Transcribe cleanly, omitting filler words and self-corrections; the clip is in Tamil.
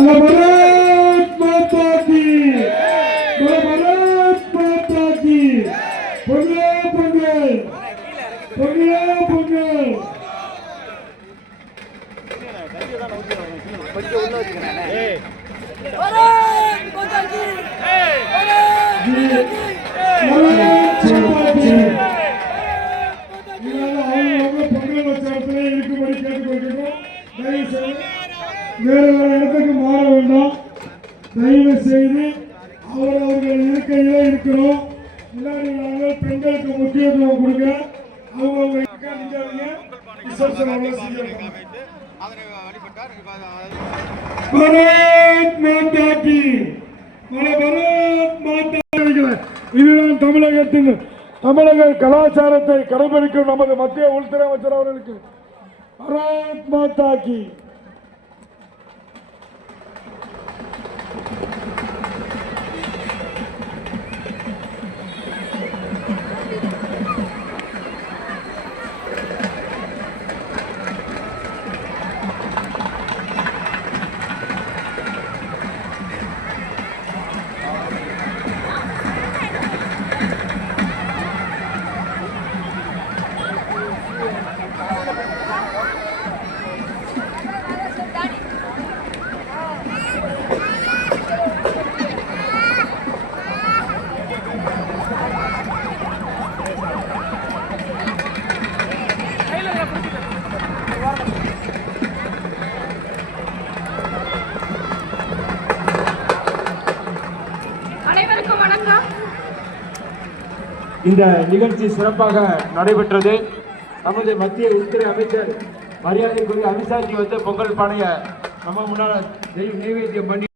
भारत माता की, भारत माता की। பொங்கலே பொங்கல், பொங்கலே பொங்கல்। வேறு இடத்துக்கு மாற வேண்டாம். தயவு செய்து அவர்கள் இருக்கையில இருக்கிறோம். முன்னாடி நாங்கள் பெண்களுக்கு முக்கியத்துவம் கொடுங்க. அவங்க இதுதான் தமிழகத்தின் தமிழக கலாச்சாரத்தை கடைபிடிக்கும் நமது மத்திய உள்துறை அமைச்சர் அவர்களுக்கு பாரத் மாதா கி. இந்த நிகழ்ச்சி சிறப்பாக நடைபெற்றது. நமது மத்திய உள்துறை அமைச்சர் மரியாதைக்குரிய அமித்ஷாஜி வந்து பொங்கல் பானைய நம்ம முன்னால நைவேத்தியம் பண்ணி